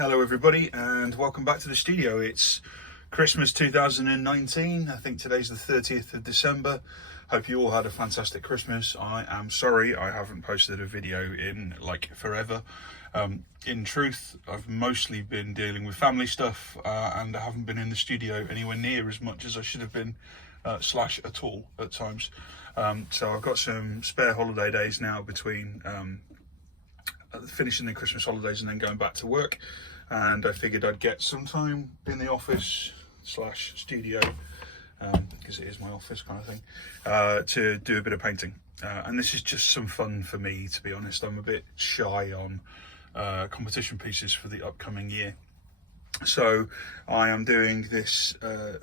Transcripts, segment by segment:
Hello everybody and welcome back to the studio. It's Christmas 2019. I think today's the 30th of December. Hope you all had a fantastic Christmas. I am sorry I haven't posted a video in like forever. In truth, I've mostly been dealing with family stuff and I haven't been in the studio anywhere near as much as I should have been, slash at all at times. So I've got some spare holiday days now between finishing the Christmas holidays and then going back to work, and I figured I'd get some time in the office slash studio, because it is my office kind of thing, to do a bit of painting, and this is just some fun for me, to be honest. I'm a bit shy on competition pieces for the upcoming year, so I am doing this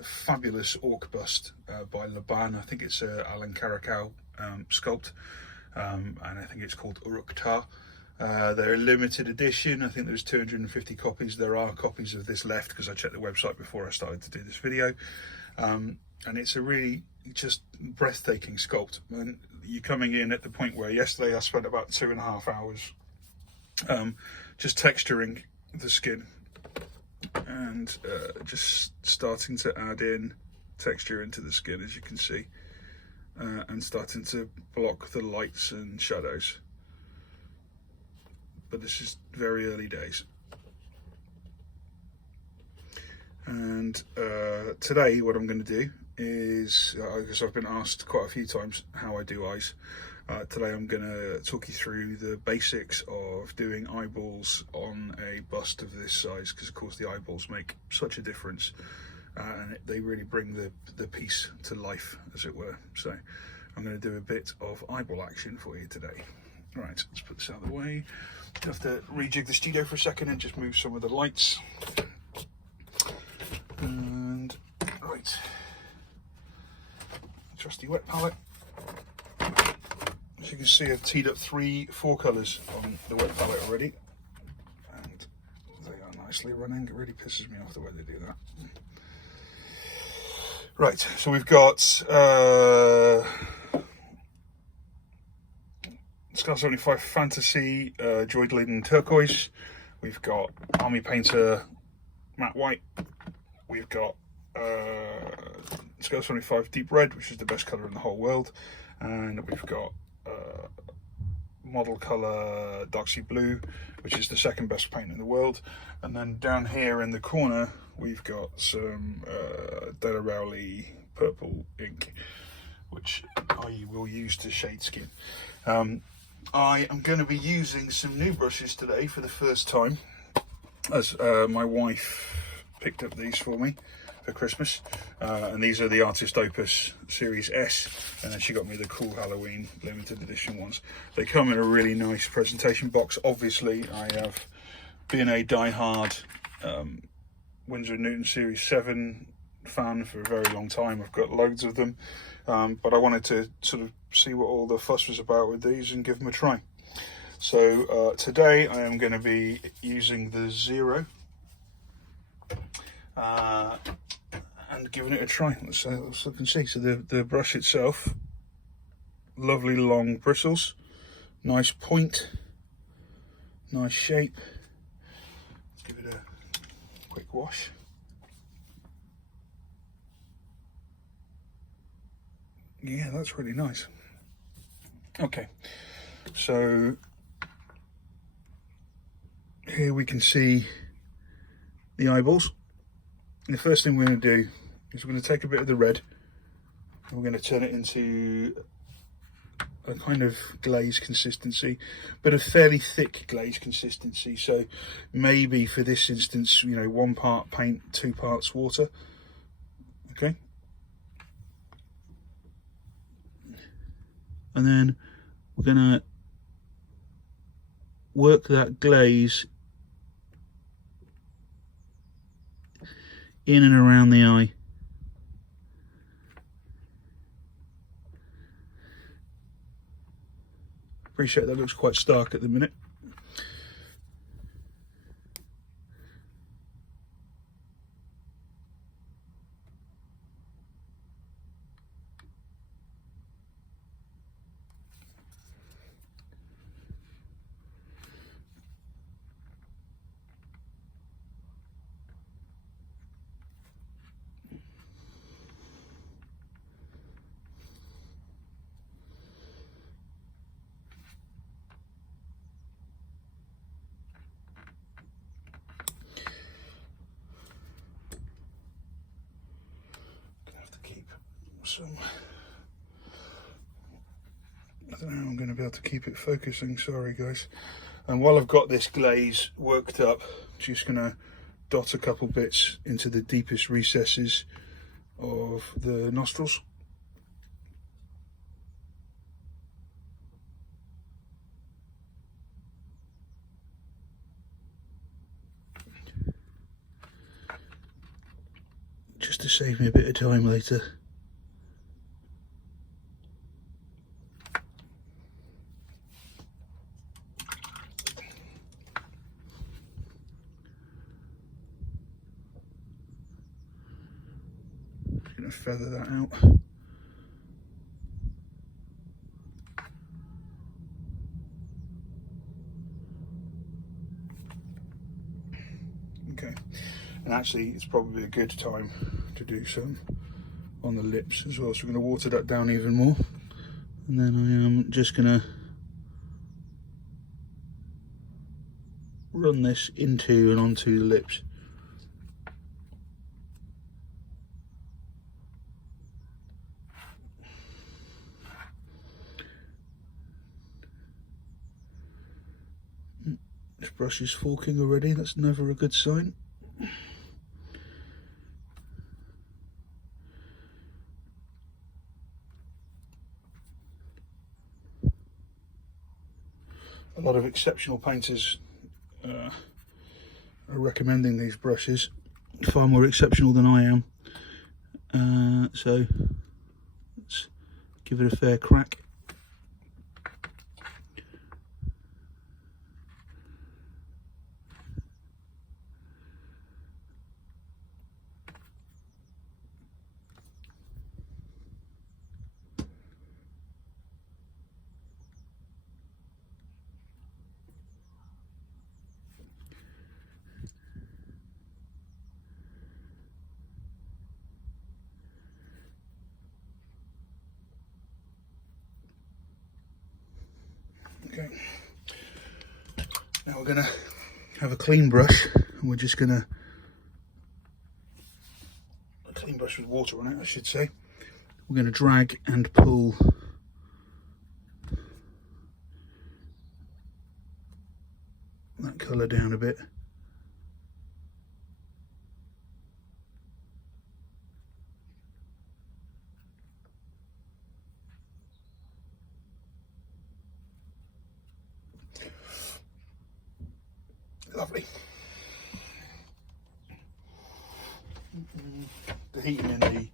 fabulous orc bust by Laban. I think it's Alan Karakau sculpt, and I think it's called Uruk-Ta. They're a limited edition. I think there's 250 copies. There are copies of this left because I checked the website before I started to do this video, and it's a really just breathtaking sculpt. And you're coming in at the point where yesterday I spent about 2.5 hours just texturing the skin and just starting to add in texture into the skin, as you can see, and starting to block the lights and shadows. But this is very early days. And today what I'm going to do is, because I've been asked quite a few times how I do eyes, today I'm going to talk you through the basics of doing eyeballs on a bust of this size, because of course the eyeballs make such a difference, and they really bring the piece to life, as it were. So I'm going to do a bit of eyeball action for you today. Right, let's put this out of the way. I have to rejig the studio for a second and just move some of the lights. And right, trusty wet palette. As you can see, I've teed up 4 colours on the wet palette already, and they are nicely running. It really pisses me off the way they do that. Right, so we've got Scar 75 Fantasy Joy Leading Turquoise. We've got Army Painter Matte White. We've got Scar 75 Deep Red, which is the best colour in the whole world. And we've got Model Colour Dark Sea Blue, which is the second best paint in the world. And then down here in the corner, we've got some Della Rowley Purple ink, which I will use to shade skin. I am going to be using some new brushes today for the first time, as my wife picked up these for me for Christmas, and these are the Artist Opus Series S, and then she got me the cool Halloween limited edition ones. They come in a really nice presentation box. Obviously I have been a die-hard Winsor & Newton Series 7 fan for a very long time. I've got loads of them, but I wanted to sort of see what all the fuss was about with these and give them a try. So today I am going to be using the Zero and giving it a try. Let's look and see. So the brush itself, lovely long bristles, nice point, nice shape. Let's give it a quick wash. Yeah, that's really nice. Okay, so here we can see the eyeballs. And the first thing we're going to do is we're going to take a bit of the red and we're going to turn it into a kind of glaze consistency, but a fairly thick glaze consistency. So maybe for this instance, 1 part paint, 2 parts water. Okay. And then we're going to work that glaze in and around the eye. Appreciate that looks quite stark at the minute. some, I don't know how I'm going to be able to keep it focusing, sorry guys. And while I've got this glaze worked up, just going to dot a couple bits into the deepest recesses of the nostrils. Just to save me a bit of time later. Just going to feather that out. Okay, and actually it's probably a good time to do some on the lips as well, so we're going to water that down even more, and then I am just going to run this into and onto the lips. This brush is forking already, that's never a good sign. A lot of exceptional painters are recommending these brushes, far more exceptional than I am. So let's give it a fair crack. Okay, now we're going to have a clean brush, and we're just going to, a clean brush with water on it I should say, we're going to drag and pull that colour down a bit. Lovely. The heating in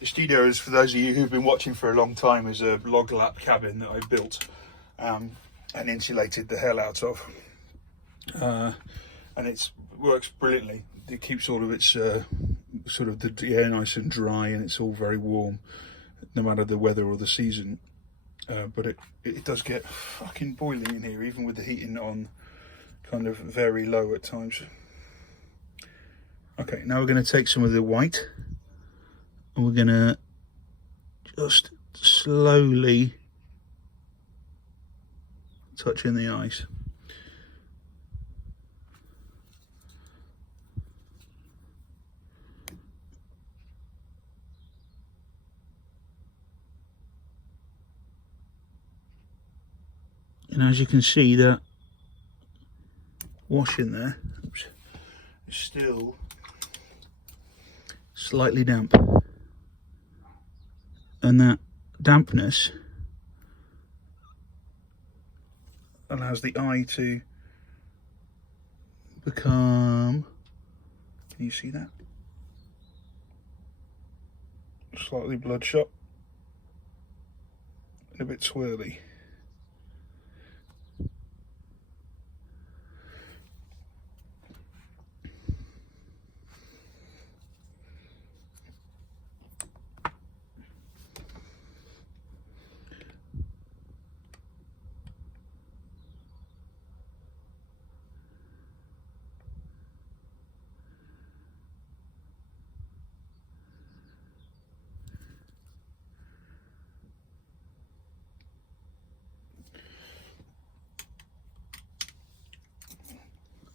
the studio is, for those of you who've been watching for a long time, is a log lap cabin that I built and insulated the hell out of, and it works brilliantly. It keeps all of its sort of the air nice and dry, and it's all very warm no matter the weather or the season, but it does get fucking boiling in here even with the heating on kind of very low at times. Okay, now we're going to take some of the white and we're going to just slowly touch in the eyes. And as you can see, that wash in there is still slightly damp, and that dampness allows the eye to become, can you see that? Slightly bloodshot and a bit swirly.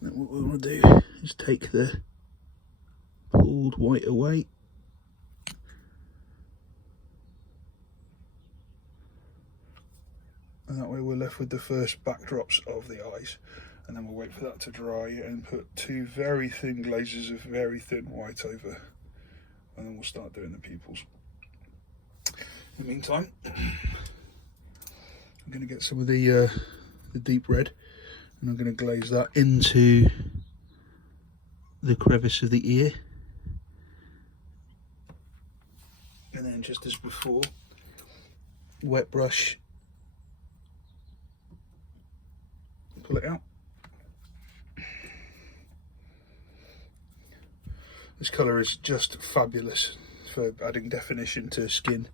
Then what we want to do is take the pulled white away. and that way we're left with the first backdrops of the eyes, and then we'll wait for that to dry and put two very thin glazes of very thin white over, and then we'll start doing the pupils. In the meantime, I'm going to get some of the deep red, and I'm going to glaze that into the crevice of the ear, and then just as before, wet brush, pull it out. This colour is just fabulous for adding definition to skin.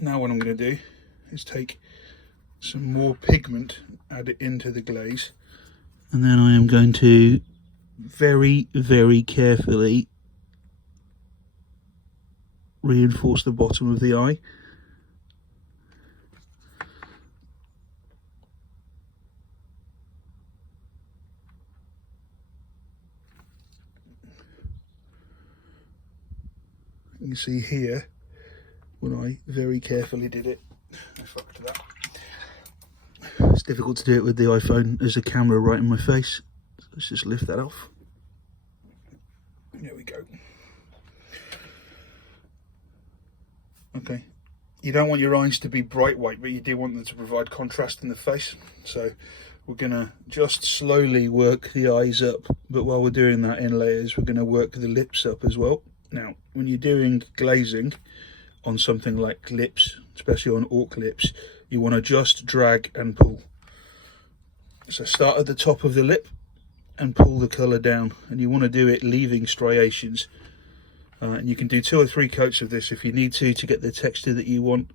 Now what I'm going to do is take some more pigment, add it into the glaze, and then I am going to very, very carefully reinforce the bottom of the eye. You can see here when I very carefully did it, I fucked that. It's difficult to do it with the iPhone as a camera right in my face. So let's just lift that off. There we go. Okay. You don't want your eyes to be bright white, but you do want them to provide contrast in the face. So we're going to just slowly work the eyes up. But while we're doing that in layers, we're going to work the lips up as well. Now, when you're doing glazing on something like lips, especially on orc lips, you want to just drag and pull. So start at the top of the lip and pull the colour down, and you want to do it leaving striations. And you can do 2 or 3 coats of this if you need to get the texture that you want.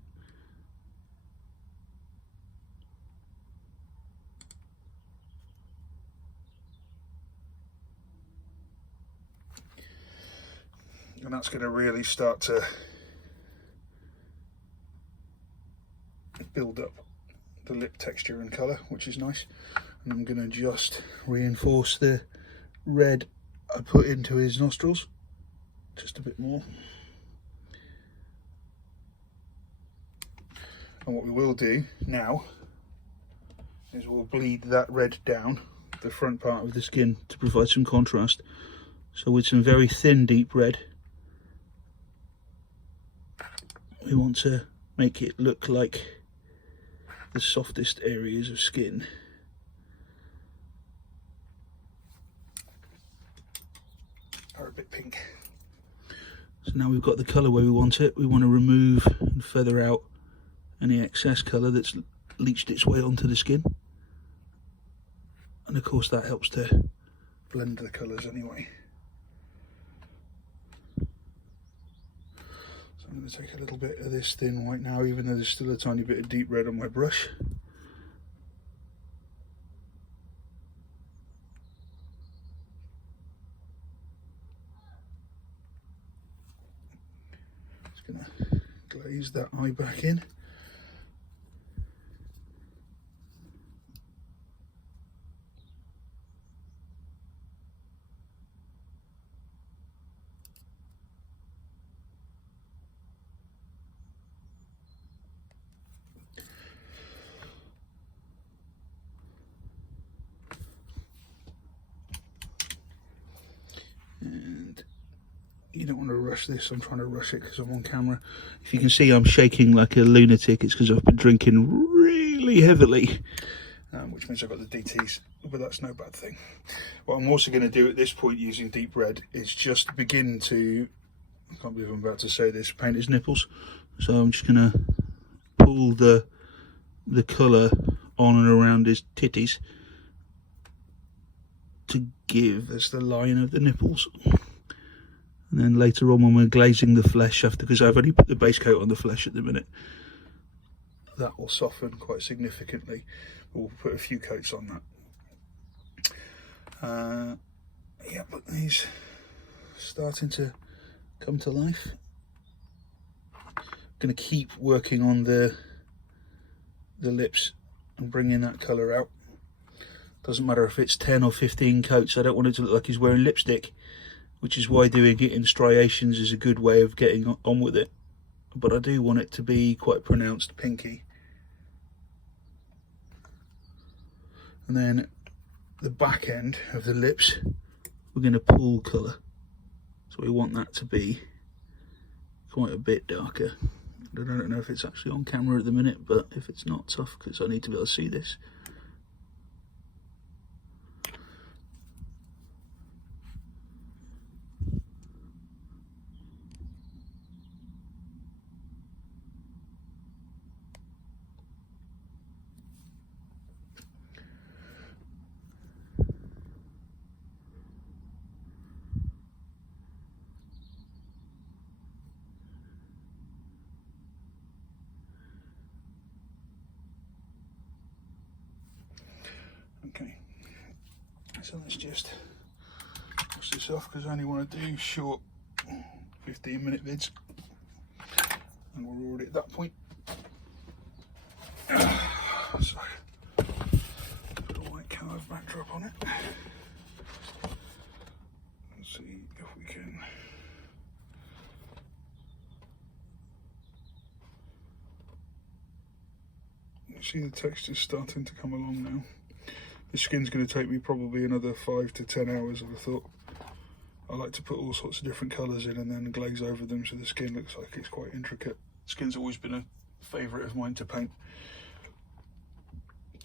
And that's going to really start to build up the lip texture and colour, which is nice. And I'm going to just reinforce the red I put into his nostrils just a bit more. And what we will do now is we'll bleed that red down the front part of the skin to provide some contrast. So with some very thin deep red, we want to make it look like the softest areas of skin. Are a bit pink. So now we've got the colour where we want it. We want to remove and feather out any excess colour that's leached its way onto the skin. And of course that helps to blend the colours anyway. So I'm going to take a little bit of this thin white now, even though there's still a tiny bit of deep red on my brush. Just going to glaze that eye back in. And you don't want to rush this. I'm trying to rush it because I'm on camera. If you can see I'm shaking like a lunatic, it's because I've been drinking really heavily, which means I've got the DTs, but that's no bad thing. What I'm also going to do at this point using deep red is just begin to, I can't believe I'm about to say this, paint his nipples. So I'm just going to pull the colour on and around his titties to give us the line of the nipples. And then later on when we're glazing the flesh, after, because I've only put the base coat on the flesh at the minute, that will soften quite significantly. We'll put a few coats on that. Yeah, but he's starting to come to life. going to keep working on the lips and bringing that colour out. Doesn't matter if it's 10 or 15 coats, I don't want it to look like he's wearing lipstick, which is why doing it in striations is a good way of getting on with it. But I do want it to be quite pronounced pinky. And then the back end of the lips, we're going to pull colour. So we want that to be quite a bit darker. I don't know if it's actually on camera at the minute, but if it's not, tough, because I need to be able to see this. Okay, so let's just dust this off, because I only want to do short 15-minute vids, and we're already at that point. So put a white coloured backdrop on it. Let's see if we can. You see the texture's starting to come along now. The skin's going to take me probably another 5 to 10 hours, I thought. I like to put all sorts of different colours in and then glaze over them so the skin looks like it's quite intricate. Skin's always been a favourite of mine to paint.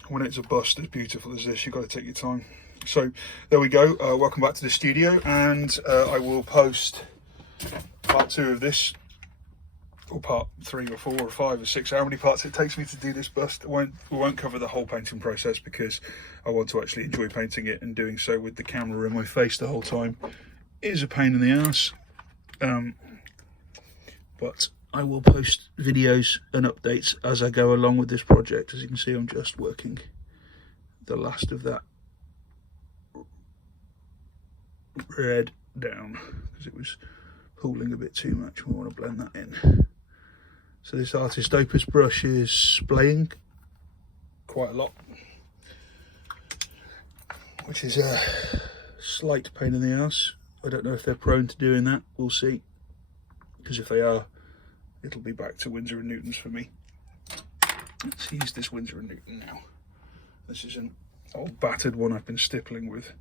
When it's a bust as beautiful as this, you've got to take your time. So there we go. Welcome back to the studio, and I will post part 2 of this, or part 3 or 4 or 5 or 6, how many parts it takes me to do this bust. We won't cover the whole painting process, because I want to actually enjoy painting it, and doing so with the camera in my face the whole time is a pain in the ass. But I will post videos and updates as I go along with this project. As you can see, I'm just working the last of that red down, because it was pooling a bit too much. We want to blend that in. So this Artist Opus brush is splaying quite a lot, which is a slight pain in the ass. I don't know if they're prone to doing that, we'll see, because if they are, it'll be back to Winsor & Newton's for me. Let's use this Winsor & Newton now. This is an old battered one I've been stippling with.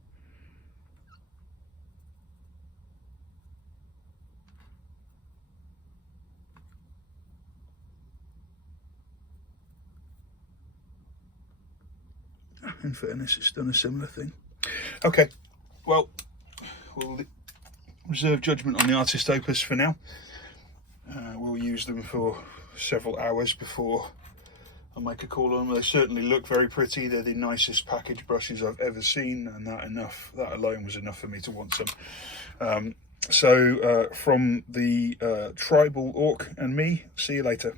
In fairness, it's done a similar thing. Okay, well, we'll reserve judgment on the Artist Opus for now. We'll use them for several hours before I make a call on them. They certainly look very pretty. They're the nicest package brushes I've ever seen, and that alone was enough for me to want some. So from the Tribal Orc and me, see you later.